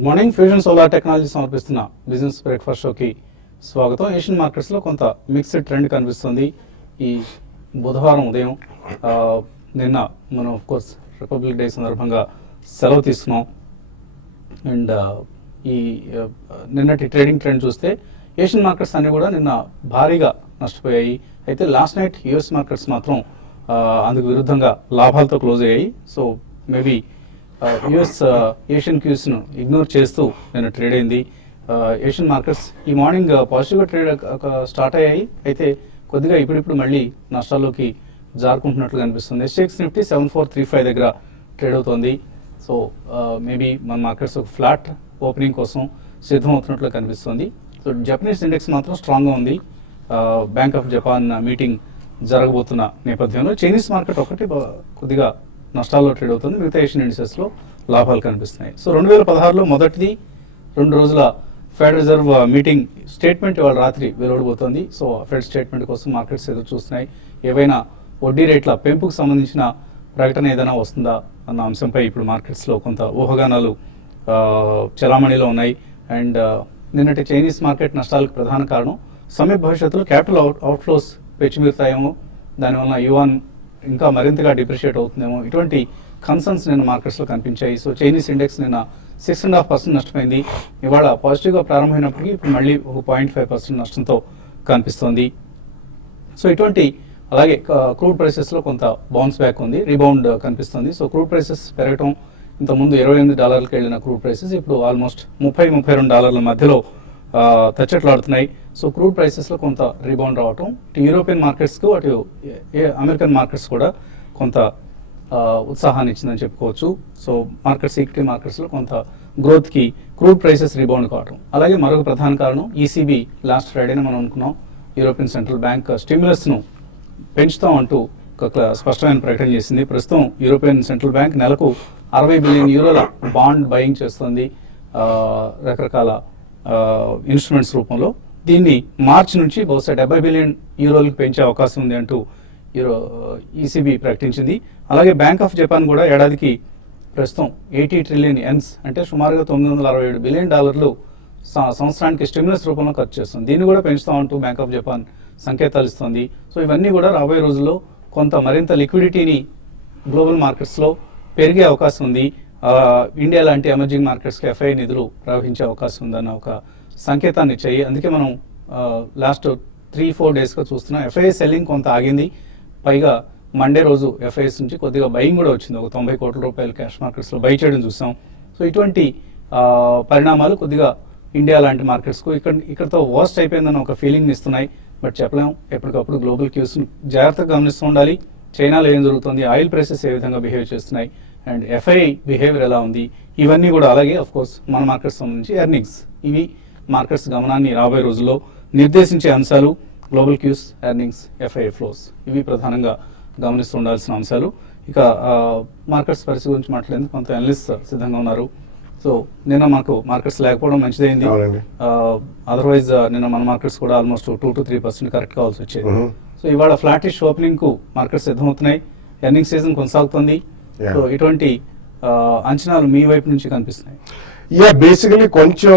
Good morning. Fusion solar technology సమర్పిస్తున్న business breakfast షోకి స్వాగతం. ఏషియన్ మార్కెట్స్లో కొంత మిక్స్డ్ ట్రెండ్ కనిపిస్తుంది ఈ బుధవారం ఉదయం. నిన్న మనం ఆఫ్ కోర్స్ రిపబ్లిక్ డే సందర్భంగా సెలవు తీసుకున్నాం. అండ్ ఈ నిన్నటి ట్రేడింగ్ ట్రెండ్ చూస్తే ఏషియన్ మార్కెట్స్ అన్నీ కూడా నిన్న భారీగా నష్టపోయాయి. అయితే లాస్ట్ నైట్ యుఎస్ మార్కెట్స్ మాత్రం అందుకు విరుద్ధంగా లాభాలతో క్లోజ్ అయ్యాయి. సో మేబీ యుఎస్ ఏషియన్ క్యూస్ను ఇగ్నోర్ చేస్తూ నేను ట్రేడ్ అయింది. ఏషియన్ మార్కెట్స్ ఈ మార్నింగ్ పాజిటివ్గా ట్రేడ్ స్టార్ట్ అయ్యాయి. అయితే కొద్దిగా ఇప్పుడిప్పుడు మళ్ళీ నష్టాల్లోకి జారుకుంటున్నట్లు కనిపిస్తుంది. SGX నిఫ్టీ 7435 దగ్గర ట్రేడ్ అవుతోంది. సో మేబీ మన మార్కెట్స్ ఒక ఫ్లాట్ ఓపెనింగ్ కోసం సిద్ధమవుతున్నట్లు కనిపిస్తుంది. సో జపనీస్ ఇండెక్స్ మాత్రం స్ట్రాంగ్గా ఉంది. బ్యాంక్ ఆఫ్ జపాన్ మీటింగ్ జరగబోతున్న నేపథ్యంలో చైనీస్ మార్కెట్ ఒకటి కొద్దిగా నష్టాల్లో ట్రేడ్ అవుతుంది. మిగతా ఏషియన్ ఇండిసెస్లో లాభాలు కనిపిస్తున్నాయి. సో 2016లో మొదటిది 2 రోజుల ఫెడ్ రిజర్వ్ మీటింగ్ స్టేట్మెంట్ ఇవాళ రాత్రి వెలువడబోతోంది. సో ఫెడ్ స్టేట్మెంట్ కోసం మార్కెట్స్ ఎదురు చూస్తున్నాయి. ఏవైనా వడ్డీ రేట్ల పెంపుకు సంబంధించిన ప్రకటన ఏదైనా వస్తుందా అన్న అంశంపై ఇప్పుడు మార్కెట్స్లో కొంత ఊహాగానాలు చలామణిలో ఉన్నాయి. అండ్ నిన్నటి చైనీస్ మార్కెట్ నష్టాలకు ప్రధాన కారణం సమీప భవిష్యత్తులో క్యాపిటల్ అవుట్ఫ్లోస్ పెచ్చిమిరుతాయేమో, దానివల్ల యువాన్ ఇంకా మరింతగా డిప్రిషియేట్ అవుతుందేమో, ఇటువంటి కన్సర్న్స్ నిన్న మార్కెట్స్లో కనిపించాయి. సో చైనీస్ ఇండెక్స్ నిన్న 6.5% నష్టమైంది. ఇవాళ పాజిటివ్గా ప్రారంభమైనప్పటికీ ఇప్పుడు మళ్ళీ ఒక 0.5% నష్టంతో కనిపిస్తోంది. సో ఇటువంటి అలాగే క్రూడ్ ప్రైసెస్లో కొంత బౌన్స్ బ్యాక్ ఉంది, రీబౌండ్ కనిపిస్తుంది. సో క్రూడ్ ప్రైసెస్ పెరగటం, ఇంతకుముందు $28 వెళ్ళిన క్రూడ్ ప్రైసెస్ ఇప్పుడు ఆల్మోస్ట్ $30-32 మధ్యలో తచ్చట్లాడుతున్నాయి. సో క్రూడ్ ప్రైసెస్లో కొంత రీబౌండ్ రావటం ఇటు యూరోపియన్ మార్కెట్స్కు అటు అమెరికన్ మార్కెట్స్ కూడా కొంత ఉత్సాహాన్ని ఇచ్చిందని చెప్పుకోవచ్చు. సో మార్కెట్స్ ఈక్విటీ మార్కెట్స్లో కొంత గ్రోత్కి క్రూడ్ ప్రైసెస్ రీబౌండ్ కావటం. అలాగే మరొక ప్రధాన కారణం ECB లాస్ట్ ఫ్రైడేనే మనం అనుకున్నాం యూరోపియన్ సెంట్రల్ బ్యాంక్ స్టిమ్యులస్ను పెంచుతాం అంటూ ఒక స్పష్టమైన ప్రకటన చేసింది. ప్రస్తుతం యూరోపియన్ సెంట్రల్ బ్యాంక్ నెలకు €60 బిలియన్ బాండ్ బయింగ్ చేస్తుంది రకరకాల ఇన్స్ట్రుమెంట్స్ రూపంలో. దీన్ని మార్చి నుంచి బహుశా €70 బిలియన్ పెంచే అవకాశం ఉంది అంటూ ECB ప్రకటించింది. అలాగే బ్యాంక్ ఆఫ్ జపాన్ కూడా ఏడాదికి ప్రస్తుతం 80 ట్రిలియన్ యెన్స్ అంటే సుమారుగా $967 బిలియన్ సంవత్సరానికి స్టిమ్యులస్ రూపంలో ఖర్చు చేస్తుంది. దీన్ని కూడా పెంచుతామంటూ బ్యాంక్ ఆఫ్ జపాన్ సంకేతాలు ఇస్తుంది. సో ఇవన్నీ కూడా రాబోయే రోజుల్లో కొంత మరింత లిక్విడిటీని గ్లోబల్ మార్కెట్స్లో పెరిగే అవకాశం ఉంది. ఇండియా లాంటి ఎమర్జింగ్ మార్కెట్స్కి FII నిధులు ప్రవహించే అవకాశం ఉందన్న ఒక సంకేతాన్ని ఇచ్చాయి. అందుకే మనం లాస్ట్ 3-4 డేస్గా చూస్తున్నాం FII సెల్లింగ్ కొంత ఆగింది. పైగా మండే రోజు FIIs నుంచి కొద్దిగా బయింగ్ కూడా వచ్చింది. ఒక $90 కోట్ల క్యాష్ మార్కెట్స్లో బై చేయడం చూసాం. సో ఇటువంటి పరిణామాలు కొద్దిగా ఇండియా లాంటి మార్కెట్స్కు ఇక్కడతో వర్స్ట్ అయిపోయిందని ఒక ఫీలింగ్ని ఇస్తున్నాయి. బట్ చెప్పలేం, ఎప్పటికప్పుడు గ్లోబల్ క్యూస్ను జాగ్రత్తగా గమనిస్తూ ఉండాలి. చైనాలో ఏం జరుగుతుంది, ఆయిల్ ప్రైసెస్ ఏ విధంగా బిహేవ్ చేస్తున్నాయి, అండ్ FII బిహేవియర్ ఎలా ఉంది, ఇవన్నీ కూడా. అలాగే అఫ్ కోర్స్ మన మార్కెట్స్ సంబంధించి ఎర్నింగ్స్, ఇవి మార్కెట్స్ గమనాన్ని రాబోయే రోజుల్లో నిర్దేశించే అంశాలు. Global cues, earnings, FII flows, ఇవి ప్రధానంగా గమనిస్తూ ఉండాల్సిన అంశాలు. ఇక మార్కెట్స్ పరిస్థితి గురించి మాట్లాడేందుకు కొంత అనలిస్ట్ సిద్ధంగా ఉన్నారు. సో నిన్న మాకు మార్కెట్స్ లేకపోవడం మంచిదైంది. అదర్వైజ్ నిన్న మన మార్కెట్స్ కూడా ఆల్మోస్ట్ 2-3% కరెక్ట్ కావాల్సి వచ్చేది. సో ఇవాళ ఫ్లాటిష్ ఓపెనింగ్కు మార్కెట్స్ సిద్ధమవుతున్నాయి. ఎర్నింగ్ సీజన్ కొనసాగుతుంది. సో ఇటువంటి అంచనాలు మీ వైపు నుంచి కనిపిస్తున్నాయి. బేసికలీ కొంచెం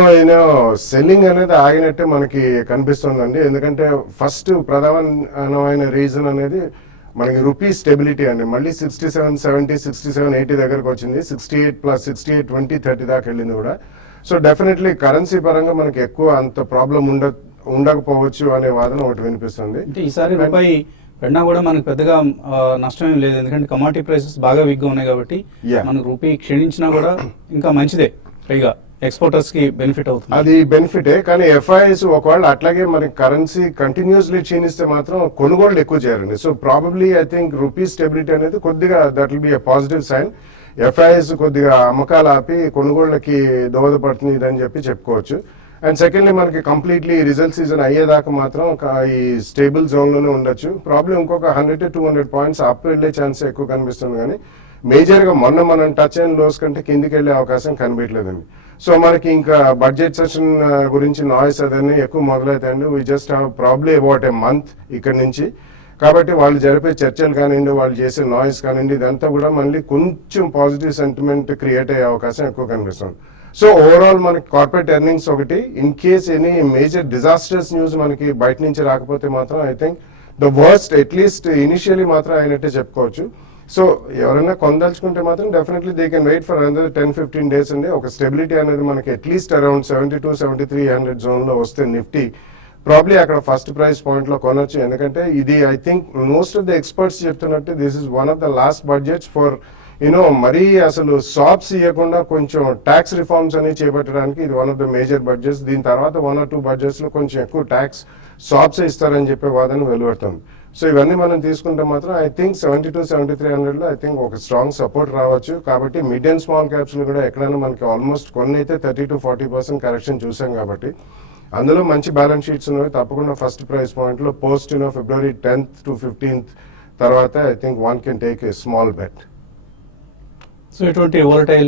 సెల్లింగ్ అనేది ఆగినట్టే మనకి కనిపిస్తుందండి. ఎందుకంటే ఫస్ట్ ప్రధానమైన రీజన్ అనేది మనకి రూపీ స్టెబిలిటీ అండి. మళ్ళీ 67.70, 67.80 దగ్గరకు వచ్చింది. 68+68, 20-30 దాకా వెళ్ళింది కూడా. సో డెఫినెట్లీ కరెన్సీ పరంగా మనకి ఎక్కువ అంత ప్రాబ్లం ఉండకపోవచ్చు అనే వాదన ఒకటి వినిపిస్తుంది. అంటే ఈసారి రూపాయి పెన్నా కూడా మనకు పెద్దగా నష్టం ఏం లేదు. ఎందుకంటే కమాడిటీ ప్రైసెస్ బాగా వీక్గా ఉన్నాయి కాబట్టి మనకు రూపీ క్షీణించినా కూడా ఇంకా మంచిదే. పైగా ఎక్స్పోర్టర్స్ కి బెనిఫిట్ అవుతుంది. అది బెనిఫిటే. కానీ FIIs ఒకవేళ అట్లాగే మనకి కరెన్సీ కంటిన్యూస్లీ క్షీణిస్తే మాత్రం కొనుగోళ్లు ఎక్కువ చేయాలండి. So probably I think rupee stability అనేది కొద్దిగా that will be a positive sign. FIIs కొద్దిగా అమ్మకాలు ఆపి కొనుగోళ్లకి దోహదపడుతుంది అని చెప్పి చెప్పుకోవచ్చు. అండ్ సెకండ్లీ మనకి కంప్లీట్లీ రిజల్ట్ సీజన్ అయ్యేదాకా మాత్రం ఈ స్టేబుల్ జోన్లోనే ఉండొచ్చు. ప్రాబ్లం ఇంకొక 100-200 పాయింట్స్ అప్ వెళ్ళే ఛాన్స్ ఎక్కువ కనిపిస్తుంది. కానీ మేజర్గా మనం టచ్ అండ్ లోస్ కంటే కిందికి వెళ్ళే అవకాశం కనిపించలేదండి. సో మనకి ఇంకా బడ్జెట్ సెషన్ గురించి నాయిస్ అదన్నీ ఎక్కువ మొదలవుతాయండి. We just have probably about a month ఇక్కడ నుంచి. కాబట్టి వాళ్ళు జరిపే చర్చలు కానివ్వండి, వాళ్ళు చేసే నాయిస్ కానివ్వండి, ఇదంతా కూడా మళ్ళీ కొంచెం పాజిటివ్ సెంటిమెంట్ క్రియేట్ అయ్యే అవకాశం ఎక్కువ కనిపిస్తుంది. సో ఓవరాల్ మనకి కార్పొరేట్ ఎర్నింగ్స్ ఒకటి, in case any major disasters news మనకి బయట నుంచి రాకపోతే మాత్రం I think the worst at least initially మాత్రం అయినట్టే చెప్పుకోవచ్చు. సో ఎవరైనా కొనదలుచుకుంటే మాత్రం definitely they can wait for another 10-15 days అండి. ఒక స్టెబిలిటీ అనేది మనకి అట్లీస్ట్ అరౌండ్ 72-7300 జోన్లో వస్తే నిఫ్టీ ప్రాబ్లీ అక్కడ ఫస్ట్ ప్రైస్ పాయింట్లో కొనొచ్చు. ఎందుకంటే ఇది I think most of the experts చెప్తున్నట్టు this is one of the last budgets for మరీ అసలు సాప్స్ ఇవ్వకుండా కొంచెం ట్యాక్స్ రిఫార్మ్స్ అనేవి చేపట్టడానికి ఇది one of the major budgets. దీని తర్వాత 1 or 2 బడ్జెట్స్లో కొంచెం ఎక్కువ ట్యాక్స్ సాప్స్ ఇస్తారని చెప్పే వాదన వెలువడుతుంది. సో ఇవన్నీ మనం తీసుకుంటే మాత్రం ఐ థింక్ 72-7300లో ఐ థింక్ ఒక స్ట్రాంగ్ సపోర్ట్ రావచ్చు. కాబట్టి మిడ్ అండ్ స్మాల్ క్యాప్స్లో కూడా ఎక్కడైనా మనకి ఆల్మోస్ట్ కొన్ని అయితే 30-40% కరెక్షన్ చూసాం. కాబట్టి అందులో మంచి బ్యాలెన్స్ షీట్స్ ఉన్నవి. తప్పకుండా ఫస్ట్ ప్రైస్ పాయింట్లో post February 10th to 15th తర్వాత I think one can take a small bet. So ఇటువంటి volatile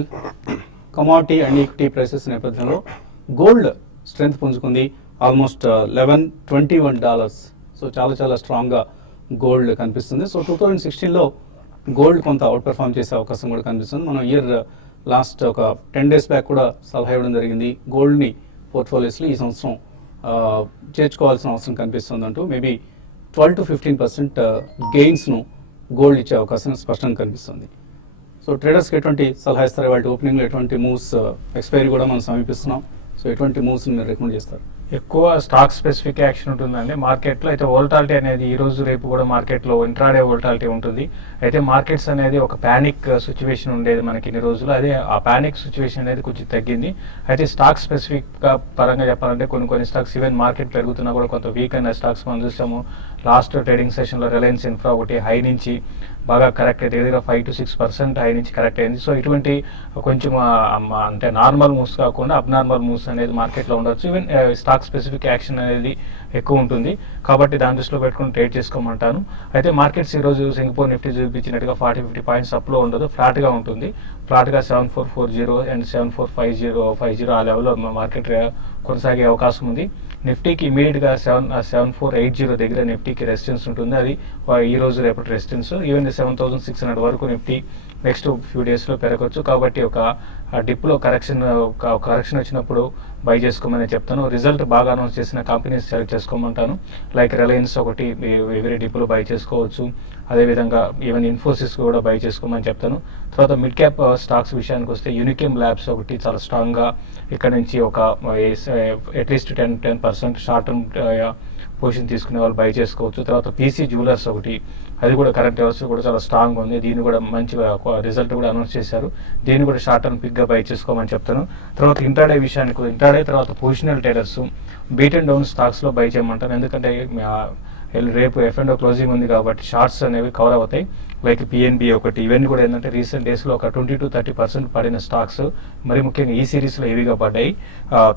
commodity and equity prices నేపథ్యంలో గోల్డ్ స్ట్రెంగ్త్ పుంజుకుంది. ఆల్మోస్ట్ $1121. సో చాలా స్ట్రాంగ్గా గోల్డ్ కనిపిస్తుంది. సో 2016లో గోల్డ్ కొంత అవుట్ పెర్ఫామ్ చేసే అవకాశం కూడా కనిపిస్తుంది. మనం ఇయర్ లాస్ట్ ఒక 10 days బ్యాక్ కూడా సలహా ఇవ్వడం జరిగింది, గోల్డ్ని పోర్ట్ఫోలియోస్లో ఈ సంవత్సరం చేర్చుకోవాల్సిన అవసరం కనిపిస్తుంది అంటూ. మేబీ 12-15% గెయిన్స్ను గోల్డ్ ఇచ్చే అవకాశం స్పష్టంగా కనిపిస్తుంది. సో ట్రేడర్స్కి ఎటువంటి సలహా ఇస్తారు? వాటి ఓపెనింగ్లో ఎటువంటి మూవ్స్, ఎక్స్పైరీ కూడా మనం సమీపిస్తున్నాం, సో ఎటువంటి మూవ్స్ని మీరు రికమెండ్ చేస్తారు? ఎక్కువ స్టాక్ స్పెసిఫిక్ యాక్షన్ ఉంటుందండి మార్కెట్లో. అయితే వోల్టాలిటీ అనేది ఈ రోజు రేపు కూడా మార్కెట్లో ఇంట్రాడే వోల్టాలిటీ ఉంటుంది. అయితే మార్కెట్స్ అనేది ఒక ప్యానిక్ సిచ్యువేషన్ ఉండేది మనకి ఇన్ని రోజులు. అదే ఆ ప్యానిక్ సిచ్యువేషన్ అనేది కొంచెం తగ్గింది. అయితే స్టాక్ స్పెసిఫిక్గా పరంగా చెప్పాలంటే కొన్ని స్టాక్స్ ఈవెన్ మార్కెట్ పెరుగుతున్నా కూడా కొంత వీక్ అయిన స్టాక్స్ మనం చూసాము. లాస్ట్ ట్రేడింగ్ సెషన్లో రిలయన్స్ ఇన్ఫ్రా ఒకటి హై నుంచి బాగా కరెక్ట్ అయితే దగ్గర 5-6% హై నుంచి కరెక్ట్ అయింది. సో ఇటువంటి కొంచెం అంటే నార్మల్ మూవ్స్ కాకుండా అబ్నార్మల్ మూవ్స్ అనేది మార్కెట్లో ఉండొచ్చు. ఈవెన్ స్టాక్ స్పెసిఫిక్ యాక్షన్ అనేది ఎక్కువ ఉంటుంది. కాబట్టి దాని దృష్టిలో పెట్టుకుని ట్రేడ్ చేసుకోమంటాను. అయితే మార్కెట్స్ ఈరోజు సింగపూర్ నిఫ్టీ చూపించినట్టుగా 40-50 పాయింట్స్ అప్లో ఉండదు, ఫ్లాట్గా ఉంటుంది. ఫ్లాట్గా 7440 అండ్ 7450 ఆ లెవెల్లో మార్కెట్ కొనసాగే అవకాశం ఉంది. నిఫ్టీకి ఇమీడియట్గా 7480 దగ్గర నిఫ్టీకి రెసిస్టెన్స్ ఉంటుంది. అది ఈ రోజు రేపటి రెసిస్టెన్స్. ఈవెన్ 7600 వరకు నిఫ్టీ నెక్స్ట్ ఫ్యూ డేస్లో పెరగచ్చు. కాబట్టి ఒక డిప్లో కరెక్షన్ వచ్చినప్పుడు బై చేసుకోమని చెప్తాను. రిజల్ట్ బాగా అనౌన్స్ చేసిన కంపెనీస్ సెలెక్ట్ చేసుకోమంటాను. లైక్ రిలయన్స్ ఒకటి ఎవరీ డిప్లో బై చేసుకోవచ్చు. అదేవిధంగా ఈవెన్ ఇన్ఫోసిస్ కూడా బై చేసుకోమని చెప్తాను. తర్వాత మిడ్ క్యాప్ స్టాక్స్ విషయానికి వస్తే యూనికెమ్ ల్యాబ్స్ ఒకటి చాలా స్ట్రాంగ్గా ఇక్కడ నుంచి ఒక అట్లీస్ట్ 10% షార్ట్ టర్మ్ పొజిషన్ తీసుకునే వాళ్ళు బై చేసుకోవచ్చు. తర్వాత పీసీ జ్యువెలర్స్ ఒకటి, అది కూడా కరెంట్ అవర్స్ కూడా చాలా స్ట్రాంగ్ ఉంది. దీన్ని కూడా మంచి రిజల్ట్ కూడా అనౌన్స్ చేశారు. దీన్ని కూడా షార్ట్ టర్మ్ పిక్గా బై చేసుకోమని చెప్తాను. తర్వాత ఇంట్రాడే విషయానికి ఇంట్రాడే తర్వాత positional traders beat and down స్టాక్స్లో బై చేయమంటాను. ఎందుకంటే రేపు F&O క్లోజింగ్ ఉంది కాబట్టి షార్ట్స్ అనేవి కవర్ అవుతాయి. లైక్ పిఎన్బి ఒకటి, ఇవన్నీ కూడా ఏంటంటే రీసెంట్ డేస్లో ఒక 20-30% పడిన స్టాక్స్, మరి ముఖ్యంగా ఈ సిరీస్లో హెవీగా పడ్డాయి.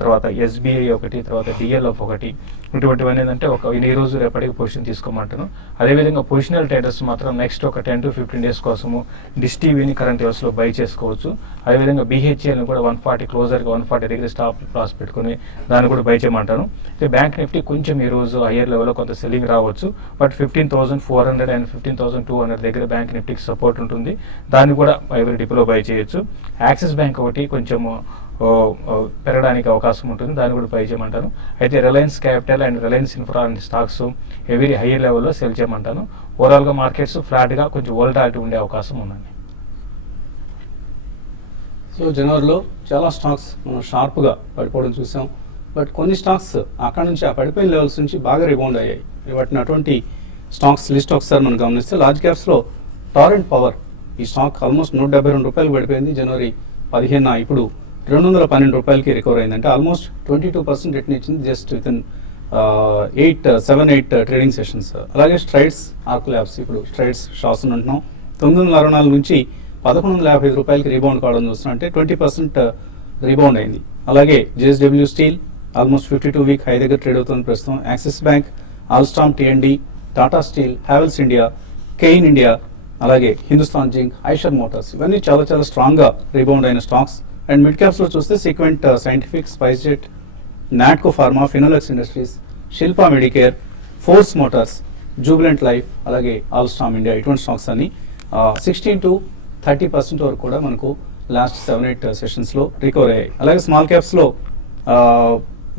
తర్వాత ఎస్బీఐ ఒకటి, తర్వాత డిఎల్ఎఫ్ ఒకటి, ఇటువంటివన్నీ ఏంటంటే ఈ రోజు రేపటికి పొజిషన్ తీసుకోమంటాను. అదేవిధంగా పొజిషనల్ ట్రేడర్స్ మాత్రం నెక్స్ట్ ఒక 10-15 డేస్ కోసము డిష్ టీవీని కరెంట్ లెవెల్స్లో బై చేసుకోవచ్చు. అదేవిధంగా బీహెచ్ఎల్ని కూడా 140 క్లోజర్గా 140 దగ్గర స్టాప్ లాస్ పెట్టుకుని దాన్ని కూడా బై చేయమంటాను. బ్యాంక్ నిఫ్టీ కొంచెం ఈ రోజు హయ్యర్ లెవెల్లో కొంత సెల్లింగ్ రావచ్చు. బట్ 15,400 అండ్ 15,200 దగ్గర బ్యాంక్ నిఫ్టీకి సపోర్ట్ ఉంటుంది. దాన్ని కూడా ఎవరి డిపోలో బై చేయొచ్చు. యాక్సిస్ బ్యాంక్ ఒకటి కొంచెం పెరగడానికి అవకాశం ఉంటుంది, దాన్ని కూడా బై చేయమంటాను. అయితే Reliance capital and Reliance infra and stocks every higher లెవెల్లో సెల్ చేయమంటాను. ఓవరాల్గా మార్కెట్స్ ఫ్లాట్గా కొంచెం వోల్టాలిటీ ఉండే అవకాశం ఉందండి. సో జనవరిలో చాలా స్టాక్స్ మనం షార్ప్గా పడిపోవడం చూసాం. బట్ కొన్ని స్టాక్స్ అక్కడ నుంచి ఆ పడిపోయిన లెవెల్స్ నుంచి బాగా రిబౌండ్ అయ్యాయి. వాటిని అటువంటి స్టాక్స్ లిస్ట్ ఒకసారి మనం గమనిస్తే లార్జ్ క్యాప్స్లో టారెంట్ పవర్, ఈ స్టాక్ ఆల్మోస్ట్ ₹172 పడిపోయింది. జనవరి 15 ఇప్పుడు ₹212కి రికవర్ అయిందంటే ఆల్మోస్ట్ 22% రిటర్న్ ఇచ్చింది just with in 7-8 trading sessions. అలాగే స్ట్రైడ్స్ ఆర్క్ ల్యాబ్స్, ఇప్పుడు స్ట్రైడ్స్ షాస్ ఉంటున్నాం, ₹964 నుంచి ₹1155కి రీబౌండ్ కావడం చూస్తున్నాం, అంటే 20% రీబౌండ్ అయింది. అలాగే JSW steel almost 52 week high దగ్గర ట్రేడ్ అవుతుంది ప్రస్తుతం. Axis bank, Alstom TMD, Tata steel, Havells India, Cain India, అలాగే హిందుస్థాన్ జింక్, ఐషర్ మోటార్స్, ఇవన్నీ చాలా స్ట్రాంగ్గా రీబౌండ్ అయిన స్టాక్స్. అండ్ మిడ్ క్యాప్స్లో చూస్తే sequent scientific, spice jet, Natco pharma, Finolex industries, Shilpa Medicare, force Motors, Jubilant life, అలాగే ఆల్స్టామ్ ఇండియా, ఇటువంటి స్టాక్స్ అన్ని 16-30% వరకు కూడా మనకు లాస్ట్ 7-8 సెషన్స్లో రికవర్ అయ్యాయి. అలాగే స్మాల్ క్యాప్స్లో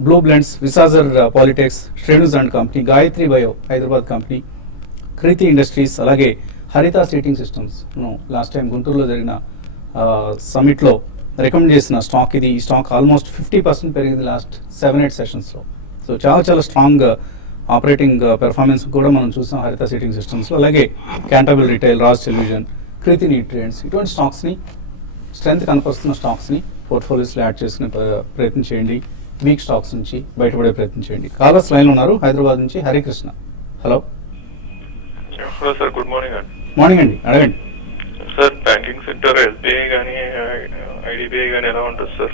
blue blends, Visagar polytex, Shrenuj and company, Gayatri bio Hyderabad company, Kriti industries, అలాగే Harita seating systems last time గుంటూరులో జరిగిన సమిట్లో రికమెండ్ చేసిన స్టాక్ ఇది. ఈ స్టాక్ ఆల్మోస్ట్ 50% పెరిగింది లాస్ట్ 7-8 సెషన్స్లో. సో చాలా స్ట్రాంగ్ ఆపరేటింగ్ పెర్ఫార్మెన్స్ కూడా మనం చూసాం హరిత సీటింగ్ సిస్టమ్స్లో. అలాగే క్యాంటబుల్ రిటైల్, రాజ్ టెలివిజన్, కృతి న్యూట్రియంట్స్, ఇటువంటి స్టాక్స్ని, స్ట్రెంత్ కనపరుస్తున్న స్టాక్స్ని పోర్ట్ఫోలియోస్లో యాడ్ చేసుకునే ప్రయత్నం చేయండి. వీక్ స్టాక్స్ నుంచి బయటపడే ప్రయత్నం చేయండి. కాలర్స్ లైన్లో ఉన్నారు. హైదరాబాద్ నుంచి Harikrishna. Hello hello sir, good morning అండి. మార్నింగ్ అండి, అడగండి. సార్ బ్యాంకింగ్ సెక్టర్ ఎస్బీఐ కానీ ఐడిబిఐ కానీ ఎలా ఉంటుంది సార్?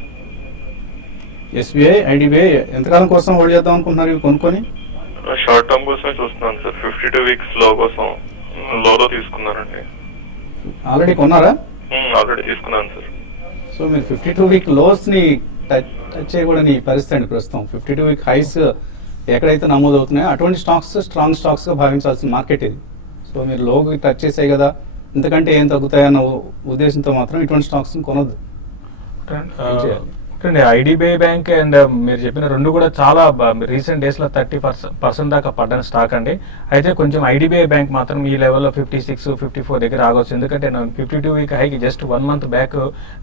ఎస్బీఐ, ఐడిబిఐ ఎంతకాలం కోసం హోల్డ్ చేద్దాం అనుకుంటున్నారు ఇవి కొనుక్కొని? షార్ట్ టర్మ్ కోసమే చూస్తున్నాను సార్. 52 వీక్స్ లో కోసం లోలో తీసుకున్నానండి. ఆల్రెడీ కొన్నారా? ఆల్రెడీ తీసుకున్నాను సార్. సో మీరు 52 వీక్ లోస్ని టచ్ చేయకూడని పరిస్థితి అండి ప్రస్తుతం. 52 వీక్ హైస్ ఎక్కడైతే నమోదు అవుతున్నాయో అటువంటి స్టాక్స్ స్ట్రాంగ్ స్టాక్స్గా భావించాల్సిన మార్కెట్ ఇది. సో మీరు లోకి టచ్ చేసాయి కదా, ఇంతకంటే ఏం తగ్గుతాయన్న ఉద్దేశంతో మాత్రం ఇటువంటి స్టాక్స్ని కొనొద్దు. ఐడిబిఐ బ్యాంక్ అండ్ మీరు చెప్పిన రెండు కూడా చాలా రీసెంట్ డేస్ లో 30% దాకా పడ్డ స్టాక్ అండి. అయితే కొంచెం ఐడిబిఐ బ్యాంక్ మాత్రం ఈ లెవెల్లో 56, 54 దగ్గర ఆగవచ్చు. ఎందుకంటే 52 వీక్ హైకి జస్ట్ 1 మంత్ బ్యాక్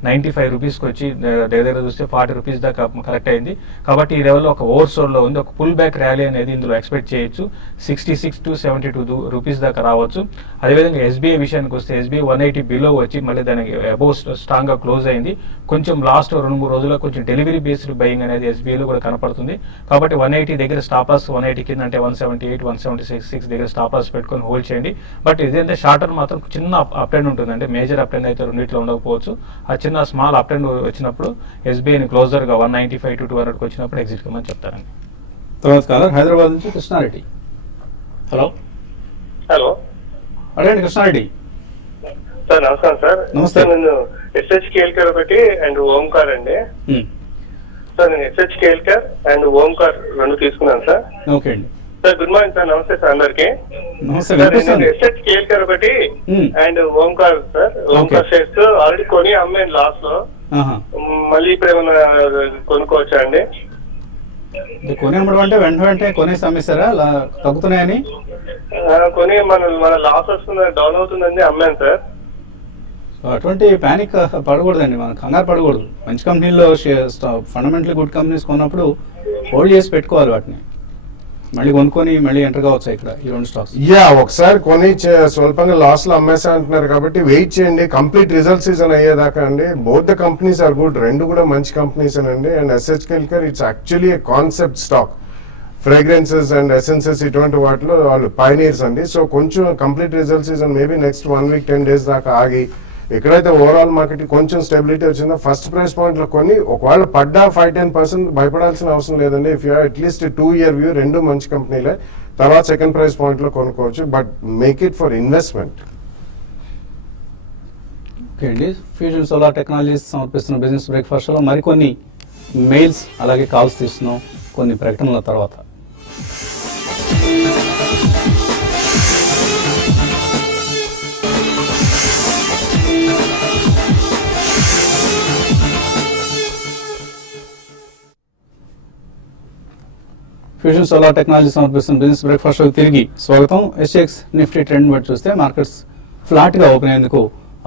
95 రూపీస్కి వచ్చి దగ్గర చూస్తే 40 రూపీస్ దాకా కరెక్ట్ అయింది. కాబట్టి ఈ లెవెల్లో ఒక ఓవర్ సోల్ లో ఉంది. ఒక పుల్ బ్యాక్ ర్యాలీ అనేది ఇందులో ఎక్స్పెక్ట్ చేయొచ్చు. 66 to 72 రూపీస్ దాకా రావచ్చు. అదేవిధంగా ఎస్బీఐ విషయానికి వస్తే ఎస్బీఐ 180 బిలో వచ్చి మళ్ళీ దానికి అబౌవ్ స్ట్రాంగ్ గా క్లోజ్ అయింది. కొంచెం లాస్ట్ 2-3 రోజుల్లో కొంచెం డెలివరీ బేస్డ్ బయింగ్ అనేది ఎస్బీఐలో కూడా కనపడుతుంది. కాబట్టి 180 దగ్గర స్టాప్ లాస్, 180 కింద అంటే 178, 176 దగ్గర స్టాప్ లాస్ పెట్టుకొని హోల్డ్ చేయండి. బట్ ఇదేంటే షార్ట్ టర్మ్ మాత్రం చిన్న అప్ ట్రెండ్ ఉంటుంది. అంటే మేజర్ అప్ ట్రెండ్ అయితే రెండింటిలో ఉండకపోవచ్చు. ఆ చిన్న స్మాల్ అప్ ట్రెండ్ వచ్చినప్పుడు ఎస్బీఐని క్లోజర్గా 195 to 200 వచ్చినప్పుడు ఎగ్జిట్ కమని చెప్తారండి. తర్వాత కాలర్ హైదరాబాద్ నుంచి కృష్ణారెడ్డి. హలో హలో, అడగండి కృష్ణారెడ్డి. సార్ నమస్కారం సార్. నమస్తే. నేను ఎస్హెచ్ కేల్కర్ ఒకటి అండ్ ఓంకార్ అండి. సార్ నేను ఎస్హెచ్ కేల్కర్ అండ్ ఓంకార్ రెండు తీసుకున్నాను సార్. ఓకే అండి. Sir good morning sir. నమస్తే సార్ అందరికి. నమస్తే. సార్ నేను ఎస్హెచ్ కేల్కర్ ఒకటి and Omkar sir. Omkar shares already కొని అమ్మాను లాస్ట్ లో. మళ్ళీ ఇప్పుడు ఏమైనా కొనుక్కోవచ్చా అండి? కొని అమ్మడం అంటే వెంటనే కొనేసి అమ్మేశారా తగ్గుతున్నాయని? కొని మన లాస్ వస్తుంది, డౌన్ అవుతుందని అమ్మాను సార్. అటువంటి ప్యానిక్ పడకూడదండి, మనం కంగారు పడకూడదు. మంచి కంపెనీల్లో ఫండమెంటల్ గుడ్ కంపెనీస్ కొన్నప్పుడు హోల్డ్ చేసి పెట్టుకోవాలి. వాటిని మళ్ళీ కొనుక్కొని మళ్ళీ ఎంటర్ కావచ్చు ఇక్కడ ఈ రెండు స్టాక్స్. ఒకసారి కొని స్వల్పంగా లాస్ లో అమ్మేసా అంటున్నారు కాబట్టి వెయిట్ చేయండి. కంప్లీట్ రిజల్ట్ సీజన్ అయ్యేదాకా అండి. Both the companies are good, రెండు కూడా మంచి కంపెనీస్ అండి. And S H Kelkar it's actually a concept stock. Fragrances and essences ఇటువంటి వాటిలో వాళ్ళు పైనీర్స్ అండి. సో కొంచెం complete result season maybe next 1 week 10 days దాకా ఆగి ఎక్కడైతే ఓవరాల్ మార్కెట్ కొంచెం స్టెబిలిటీ వచ్చిందో ఫస్ట్ ప్రైస్ పాయింట్ లో కొన్ని ఒకవేళ పడ్డా 5-10% భయపడాల్సిన అవసరం లేదండి. If you at least 2-year view, రెండు మంచి కంపెనీలే. తర్వాత సెకండ్ ప్రైస్ పాయింట్ లో కొనుక్కోవచ్చు, but make it for investment. Okay అండి. ఫ్యూజన్ సోలార్ టెక్నాలజీస్ సమర్పిస్తున్న బిజినెస్ బ్రేక్ఫాస్ట్ లో మరికొన్ని మెయిల్స్ అలాగే కాల్స్ తీస్తున్నాం కొన్ని ప్రకటనల తర్వాత. ఫ్యూజన్ సోలార్ టెక్నాలజీ సమర్పిస్తున్న బిజినెస్ బ్రేక్ఫాస్ట్ షోకి తిరిగి స్వాగతం. ఎస్ఎక్స్ నిఫ్టీ ట్రెండ్ బట్టి చూస్తే మార్కెట్స్ ఫ్లాట్గా ఓపెన్ అయ్యేందుకు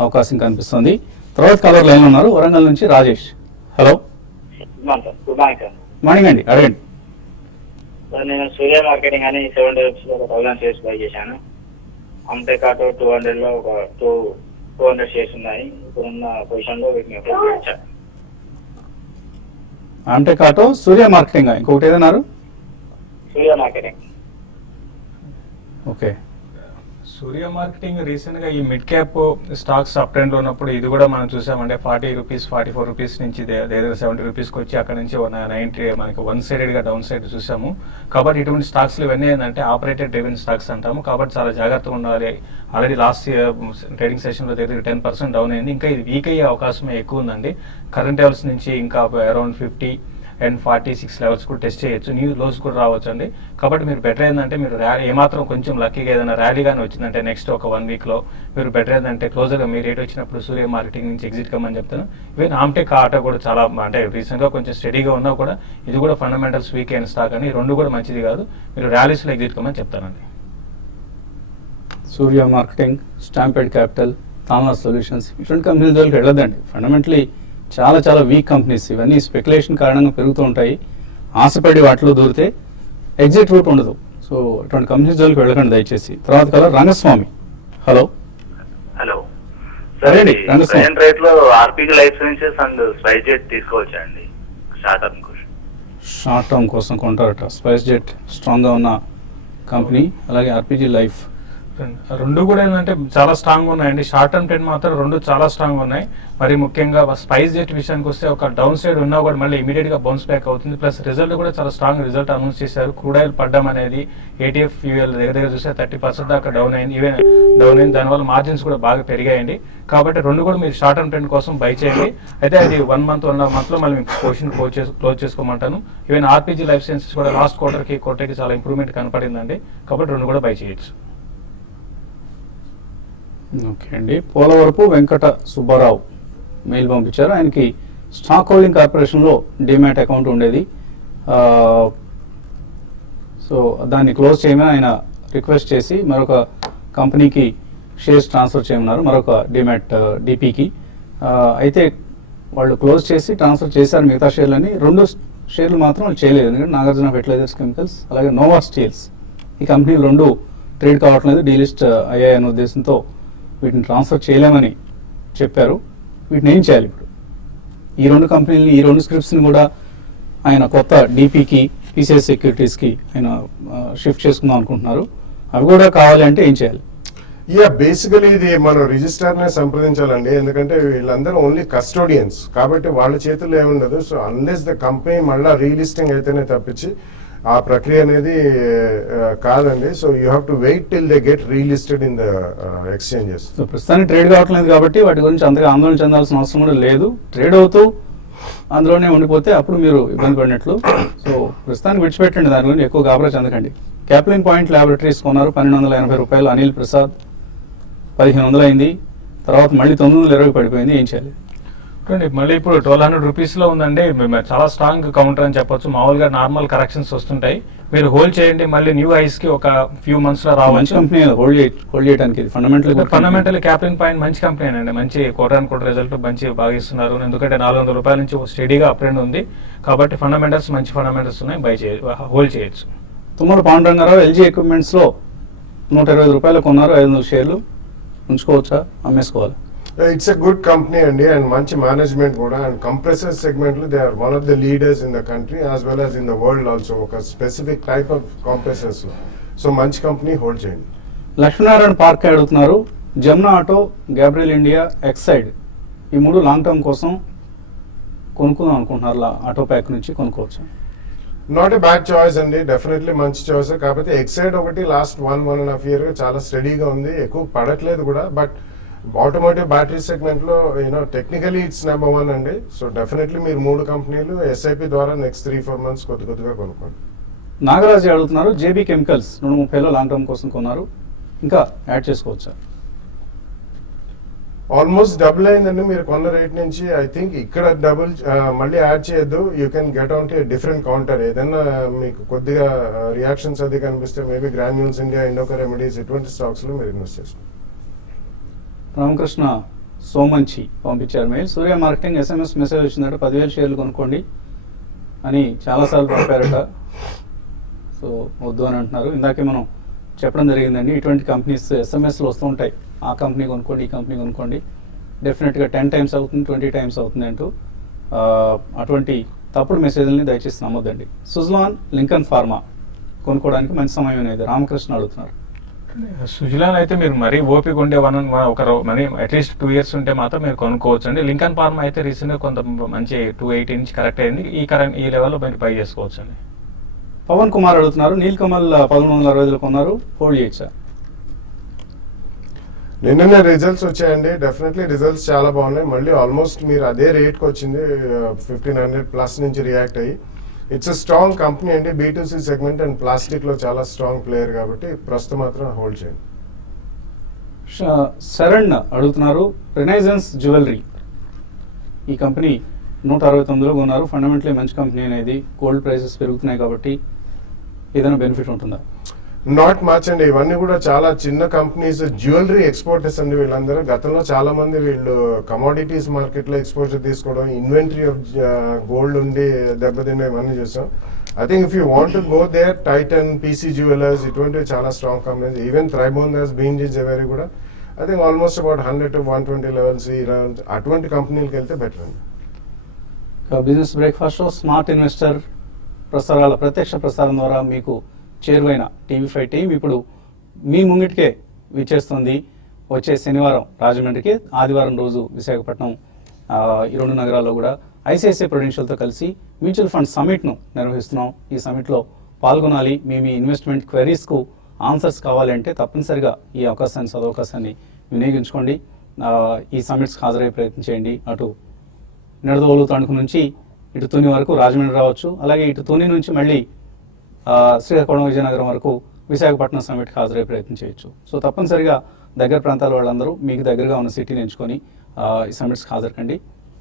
అవకాశం కనిపిస్తుంది. తర్వాత కాలర్ లైన్ ఉన్నారు, వరంగల్ నుంచి Rajesh. Hello good morning sir. Morning అండి, అడగండి. సార్ నేను సూర్య మార్కెటింగ్ అని 70 రూపీస్ ఒక 1000 షేర్స్ బై చేశాను. అంతేకాదు 200 లో ఒక 200 షేర్స్ ఉన్నాయి. ఇప్పుడున్న పొజిషన్ లో వీటిని ఉపయోగించాను. అంటే కాటో సూర్య మార్కెటింగ్ ఇంకొకటి ఏదన్నారు? సూర్య మార్కెటింగ్. ఓకే. సూర్య మార్కెటింగ్ రీసెంట్ గా ఈ mid cap stocks up trend లో ఉన్నప్పుడు ఇది కూడా మనం చూసామంటే 40 రూపీస్ 44 రూపీస్ నుంచి దగ్గర 70 రూపీస్కి వచ్చి అక్కడ నుంచి 90 మనకి వన్ సైడెడ్ గా డౌన్ సైడ్ చూసాము. కాబట్టి ఇటువంటి స్టాక్స్ ఇవన్నీ ఏంటంటే ఆపరేటెడ్ డ్రివెన్ స్టాక్స్ అంటాము. కాబట్టి చాలా జాగ్రత్తగా ఉండాలి. ఆల్రెడీ లాస్ట్ ట్రేడింగ్ సెషన్ లో దగ్గర 10% డౌన్ అయింది. ఇంకా ఇది వీక్ అయ్యే అవకాశమే ఎక్కువ ఉందండి. కరెంట్ లెవెల్స్ నుంచి ఇంకా అరౌండ్ 50 అండ్ 46 లెవెల్స్ కూడా టెస్ట్ చేయొచ్చు, న్యూ లోస్ కూడా రావచ్చు అండి. కాబట్టి మీరు బెటర్ ఏంటంటే మీరు ఏమాత్రం కొంచెం లక్కీగా ఏదైనా ర్యాలీ కానీ వచ్చిందంటే నెక్స్ట్ ఒక 1 వీక్లో మీరు బెటర్ ఏంటంటే క్లోజర్గా మీ రేట్ వచ్చినప్పుడు సూర్య మార్కెటింగ్ నుంచి ఎగ్జిట్ కమ్మని చెప్తాను. ఈవెన్ ఆమ్టెక్ ఆటో కూడా చాలా అంటే రీసెంట్గా కొంచెం స్టడీగా ఉన్నా కూడా ఇది కూడా ఫండమెంటల్స్ వీక్ అయిన స్టాక్ అని, రెండు కూడా మంచిది కాదు, మీరు ర్యాలీస్లో ఎగ్జిట్ కమ్మని చెప్తానండి. సూర్య మార్కెటింగ్, స్టాంపెడ్ క్యాపిటల్, తామా సొల్యూషన్స్ ఇటువంటి కంపెనీల జోలికి వెళ్ళదండి. ఫండమెంటలీ చాలా చాలా వీక్ కంపెనీస్, ఇవన్నీ స్పెక్యులేషన్ కారణంగా పెరుగుతూ ఉంటాయి. ఆశపడి వాటిలో దూరితే ఎగ్జిట్ రూట్ ఉండదు. సో అటువంటి కంపెనీస్ జోలికి వెళ్ళకండి దయచేసి. తర్వాత కలర్ రంగస్వామి. హలో హలో సరే అండి, రంగస్వామి. ప్రజెంట్ రేట్ లో RPG life sciences and spice jet తీసుకోవచ్చా అండి షార్ట్ టర్మ్ కోసం? షార్ట్ టర్మ్ కోసం కొంటారట. స్పైస్ జెట్ స్ట్రాంగ్గా ఉన్న కంపెనీ, అలాగే ఆర్పీజీ లైఫ్ రెండు కూడా ఏంటంటే చాలా స్ట్రాంగ్ ఉన్నాయండి. షార్ట్ టర్మ్ ట్రెండ్ మాత్రం రెండు చాలా స్ట్రాంగ్ ఉన్నాయి. మరి ముఖ్యంగా స్పైస్ జెట్ విషయానికి వస్తే ఒక డౌన్ సైడ్ ఉన్నా కూడా మళ్ళీ ఇమీడియట్ గా బౌన్స్ బ్యాక్ అవుతుంది. ప్లస్ రిజల్ట్ కూడా చాలా స్ట్రాంగ్ రిజల్ట్ అనౌన్స్ చేశారు. క్రూడ్ ఆయిల్ పడ్డం అనేది ఏటీఎఫ్ ఫ్యూయల్ దగ్గర చూస్తే 30% దాకా డౌన్ అయింది, ఈవెన్ డౌన్ అయింది. దానివల్ల మార్జిన్స్ కూడా బాగా పెరిగాయండి. కాబట్టి రెండు కూడా మీరు షార్ట్ టర్మ్ ట్రెండ్ కోసం బై చేయండి. అయితే అది 1 మంత్ 1.5 month లో మళ్ళీ మీకు పొజిషన్ క్లోజ్ చేసుకోమంటాను. ఈవెన్ ఆర్పీజీ లైఫ్ సైన్సెస్ కూడా లాస్ట్ క్వార్టర్కి చాలా ఇంప్రూవ్మెంట్ కనపడిందండి. కాబట్టి రెండు కూడా బై చేయొచ్చు. ఓకే అండి. పోలవరపు వెంకట సుబ్బారావు మెయిల్ పంపించారు. ఆయనకి స్టాక్ హోల్డింగ్ కార్పొరేషన్లో డిమాట్ అకౌంట్ ఉండేది. సో దాన్ని క్లోజ్ చేయమని ఆయన రిక్వెస్ట్ చేసి మరొక కంపెనీకి షేర్స్ ట్రాన్స్ఫర్ చేయమన్నారు, మరొక డిమాట్ డిపికి. అయితే వాళ్ళు క్లోజ్ చేసి ట్రాన్స్ఫర్ చేశారు మిగతా షేర్లని. 2 షేర్లు మాత్రం వాళ్ళు చేయలేదు. ఎందుకంటే నాగార్జున ఫెర్టిలైజర్స్ కెమికల్స్ అలాగే నోవా స్టీల్స్ ఈ కంపెనీలు 2 ట్రేడ్ కావట్లేదు, డీలిస్ట్ అయ్యాయనే ఉద్దేశంతో వీటిని ట్రాన్స్ఫర్ చేయలేమని చెప్పారు. వీటిని ఏం చేయాలి ఇప్పుడు? ఈ 2 కంపెనీలని, ఈ 2 స్క్రిప్ట్స్ని కూడా ఆయన కొత్త డీపీకి, పీసీఎస్ సెక్యూరిటీస్కి ఆయన షిఫ్ట్ చేసుకుందాం అనుకుంటున్నారు. అవి కూడా కావాలి అంటే ఏం చేయాలి? బేసికలీ ఇది మనం రిజిస్టర్నే సంప్రదించాలండి. ఎందుకంటే వీళ్ళందరూ ఓన్లీ కస్టోడియన్స్ కాబట్టి వాళ్ళ చేతుల్లో ఏముండదు. సో అన్లెస్ ద కంపెనీ మళ్ళీ రీలిస్టింగ్ అయితేనే తప్పించి ఆ ప్రక్రియ అనేది కాదండి. So you have to wait till they get relisted in the exchanges. So ప్రస్తుతానికి ట్రేడ్ కావట్లేదు కాబట్టి వాటి గురించి అంతగా ఆందోళన చెందాల్సిన అవసరం కూడా లేదు. ట్రేడ్ అవుతూ అందులోనే ఉండిపోతే అప్పుడు మీరు ఇబ్బంది పడినట్లు. సో ప్రస్తుతానికి విడిచిపెట్టండి, దాని గురించి ఎక్కువ గాబరా చెందకండి. క్యాప్లిన్ పాయింట్ ల్యాబొరేటరీస్ కొన్నారు, 1280 రూపాయలు. అనిల్ ప్రసాద్ 1500 అయింది, తర్వాత మళ్ళీ 920 పడిపోయింది. ఏం చేయాలి? మళ్ళీ ఇప్పుడు 1200 రూపీస్లో ఉందండి. చాలా స్ట్రాంగ్ కౌంటర్ అని చెప్పొచ్చు. మామూలుగా నార్మల్ కరెక్షన్స్ వస్తుంటాయి, మీరు హోల్డ్ చేయండి. మళ్ళీ న్యూ హైస్ కి ఒక ఫ్యూ మంత్స్ లో రావచ్చు. కంపెనీ హోల్డ్ చేయడానికి ఫండమెంటల్ క్యాప్లిన్ పాయింట్ మంచి కంపెనీ అండి. మంచి క్వార్టర్ రిజల్ట్ మంచి బాగా ఇస్తున్నారు. ఎందుకంటే 400 రూపాయల నుంచి స్టడీగా అప్ ట్రెండ్ ఉంది. కాబట్టి ఫండమెంటల్స్ మంచి ఫండమెంటల్స్ ఉన్నాయి, హోల్డ్ చేయొచ్చు. తుమ్మల పాండురంగారావు ఎల్జీ ఎక్విప్మెంట్స్ లో 120 రూపాయలు కొన్నారు, 500 షేర్లు. ఉంచుకోవచ్చా, అమ్మేసుకోవాలి? ఇట్స్ ఎ గుడ్ కంపెనీ అండి, అండ్ మంచి మేనేజ్మెంట్ కూడా. అండ్ కంప్రెసర్ సెగ్మెంట్ లో they are one of the leaders in the country as well as in the world also, ఒక స్పెసిఫిక్ టైప్ ఆఫ్ కంప్రెసర్స్ లో. సో మంచి కంపెనీ, హోల్డ్ చేయండి. లక్ష్మీనారాయణ పార్క్ అడుగుతున్నారు. Jamuna Auto, Gabriel India, Exide ఈ 3 long term కోసం కొనుక్కుందాం అనుకుంటున్నారు. ఆటో ప్యాక్ నుంచి కొనుక్కోవచ్చు. నాట్ ఎ బ్యాడ్ చాయిస్ అండి, డెఫినెట్లీ మంచి చాయిస్. కాకపోతే ఎక్సైడ్ ఒకటి లాస్ట్ 1.5 year చాలా స్టడీగా ఉంది, ఎక్కువ పడట్లేదు కూడా. బట్ ఆటోమోటివ్ బ్యాటరీ సెగ్మెంట్ లో టెక్నికలీ ఇట్స్ నెంబర్ 1 అండి. సో డెఫినెట్లీ మీరు 3 కంపెనీలు ఎస్ఐపి ద్వారా నెక్స్ట్ 3-4 months కొద్దిగా కొనుక్కోండి. నాగరాజు అడుగుతున్నారు. జేబీ కెమికల్స్ 230లో లాంగ్ టర్మ్ కోసం కొన్నారు, ఇంకా యాడ్ చేసుకోవచ్చా? ఆల్మోస్ట్ డబుల్ అయిందండి మీరు కొన్న రేట్ నుంచి. ఐ థింక్ ఇక్కడ డబుల్ మళ్ళీ యాడ్ చేయొద్దు. You can get on to different counter. ఏదైనా మీకు కొద్దిగా రియాక్షన్స్ అది కనిపిస్తే మేబీ గ్రాన్యూల్స్ ఇండియా, ఇండోకా రెమెడీస్ ఇటువంటి స్టాక్స్ లో మీరు ఇన్వెస్ట్ చేసుకోండి. రామకృష్ణ సోమంచి పంపించారు మెయిల్. సూర్య మార్కెటింగ్ SMS మెసేజ్ వచ్చిందట, 10,000 షేర్లు కొనుక్కోండి అని చాలాసార్లు పంపారట. సో వద్దు అని అంటున్నారు. ఇందాకే మనం చెప్పడం జరిగిందండి, ఇటువంటి కంపెనీస్ SMSలు వస్తూ ఉంటాయి. ఆ కంపెనీ కొనుక్కోండి, ఈ కంపెనీ కొనుక్కోండి, డెఫినెట్గా 10 times అవుతుంది, 20 times అవుతుంది అంటూ అటువంటి తప్పుడు మెసేజ్ని దయచేసి నమ్మొద్దండి. సుజ్లాన్ లింకన్ ఫార్మా కొనుక్కోవడానికి మంచి సమయం అనేది రామకృష్ణ అడుగుతున్నారు. సుజలాన్ అయితే మీరు మరీ ఓపిక ఉండే మరీ అట్లీస్ట్ 2 years ఉంటే మాత్రం మీరు కొనుక్కోవచ్చు అండి. లింకన్ ఫార్మా అయితే రీసెంట్గా కొంత మంచి 280 నుంచి కరెక్ట్ అయింది. ఈ లెవెల్లో మీరు బై చేసుకోవచ్చు అండి. పవన్ కుమార్ అడుగుతున్నారు. నీల్ కమల్ 1160 కొన్నారు, హోల్డ్ చేయొచ్చా? నిన్ననే రిజల్ట్స్ వచ్చాయండి. డెఫినెట్లీ రిజల్ట్స్ చాలా బాగున్నాయి. మళ్ళీ ఆల్మోస్ట్ మీరు అదే రేట్కి వచ్చింది, 1500+ నుంచి రియాక్ట్ అయ్యి. ఇట్స్ అ స్ట్రాంగ్ కంపెనీ అండి, B2C సెగ్మెంట్ అండ్ ప్లాస్టిక్లో చాలా స్ట్రాంగ్ ప్లేయర్ కాబట్టి ప్రస్తుతం మాత్రం హోల్డ్ చేయండి. శరణ్ అడుగుతున్నారు, రినైజెన్స్ జ్యువెలరీ ఈ కంపెనీ 169లో కొన్నారు. ఫండమెంటలీ మంచి కంపెనీ అనేది, గోల్డ్ ప్రైసెస్ పెరుగుతున్నాయి కాబట్టి ఏదైనా బెనిఫిట్ ఉంటుందా? నాట్ మచ్ అండి. ఇవన్నీ కూడా చాలా చిన్న కంపెనీస్, జ్యువెలరీ ఎక్స్పోర్టర్స్ అండి వీళ్ళందరూ. గతంలో చాలా మంది వీళ్ళు కమోడిటీస్ మార్కెట్లో ఎక్స్పోజర్ తీసుకోవడం, ఇన్వెంటరీ ఆఫ్ గోల్డ్ ఉండి దెబ్బతిన్న ఇవన్నీ చూసాం. I think if you want to go there, Titan, PC jewellers ఇటువంటివి చాలా strong companies. Even Tribhovandas, B N G jewellery కూడా I think almost about 100 to 120 levels, అటువంటి కంపెనీలకు వెళ్తే బెటర్ అండి. Business breakfast show smart investor ప్రసారాల ప్రత్యక్ష ప్రసారం ద్వారా మీకు చేరువైన TV5 టీం ఇప్పుడు మీ ముంగిటికే విచ్చేస్తుంది. వచ్చే శనివారం రాజమండ్రికి, ఆదివారం రోజు విశాఖపట్నం, ఈ 2 నగరాల్లో కూడా ICICI ప్రుడెన్షియల్తో కలిసి మ్యూచువల్ ఫండ్ సమిట్ను నిర్వహిస్తున్నాం. ఈ సమిట్లో పాల్గొనాలి. మీ ఇన్వెస్ట్మెంట్ క్వెరీస్కు ఆన్సర్స్ కావాలంటే తప్పనిసరిగా ఈ అవకాశాన్ని, సదవకాశాన్ని వినియోగించుకోండి. ఈ సమిట్స్కి హాజరయ్యే ప్రయత్నం చేయండి. అటు నిడదవోలు తణుకు నుంచి ఇటు తుని వరకు రాజమండ్రి రావచ్చు. అలాగే ఇటు తుని నుంచి మళ్ళీ శ్రీకాకుళం, విజయనగరం వరకు విశాఖపట్నం సమిట్కి హాజరయ్యే ప్రయత్నం చేయొచ్చు. సో తప్పనిసరిగా దగ్గర ప్రాంతాల వాళ్ళందరూ మీకు దగ్గరగా ఉన్న సిటీని ఎంచుకొని ఈ సమిట్స్కి హాజరుకండి.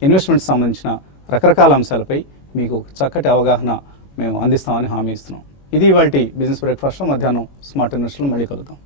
ఇన్వెస్ట్మెంట్స్ సంబంధించిన రకరకాల అంశాలపై మీకు చక్కటి అవగాహన మేము అందిస్తామని హామీ ఇస్తున్నాం. ఇది ఇవాల్టి బిజినెస్ బ్రేక్ఫాస్ట్. మధ్యాహ్నం స్మార్ట్ ఇన్వెస్టర్లు మళ్ళీ కలుద్దాం.